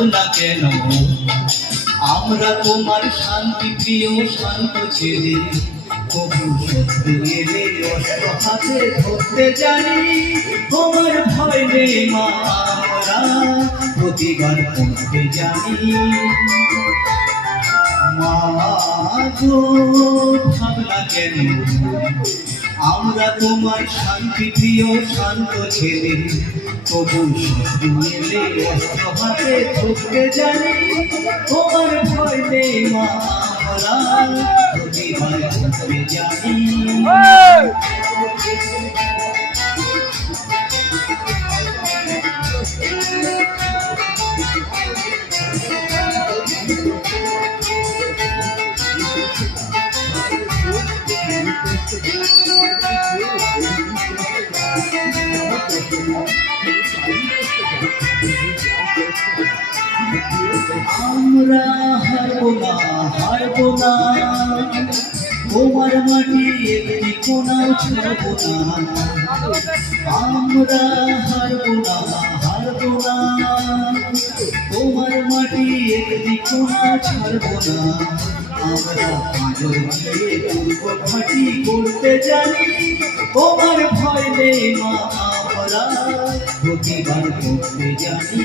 ভাবনা কেন আমরা তোমার শান্তি, প্রিয় শান্ত ছেলে। কবু শত্রু এলে অস্ত্র হাতে ধরতে জানি। তোমার ভয় নেই মা প্রতিবার করতে জানি। মা কেন? আমরা তোমার শান্তি প্রিয়, শান্ত ছেলে। তবু অস্ত্র হাতে ধরতে জানি, তোমার ভয় নেই মা জানি। আমরা হারবো না হারবো না। তোমার মাটি একটি কোনাও ছাড়বো না। আমরা হারবো না হারবো না। তোমার মাটি একটি করতে জানি তোমার ভয় নেই মা আমরা প্রতিবার করতে জানি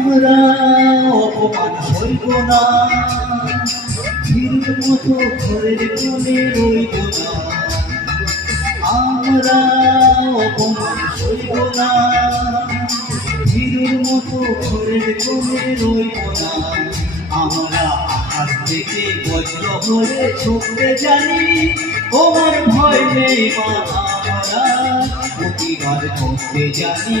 আমরা অপমান সইব মতো ঘরের কোণে রইব না। আমরা অপমান সইব না। মতো ঘরের কোণে রইব না। আমরা আকাশ থেকে বজ্র হয়ে ছুটতে জানি। তোমার ভয় নেই মা আমরা। প্রতিবাদ করতে জানি।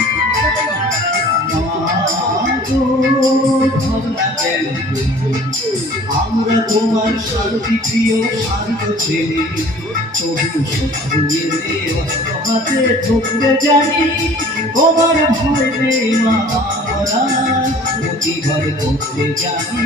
আমরা তোমার শান্তি প্রিয় শান্ত ছেলে। তবু শত্রু হাতে ধরতে জানি, তোমার ভয় নেই মা প্রতিবার করতে জানি।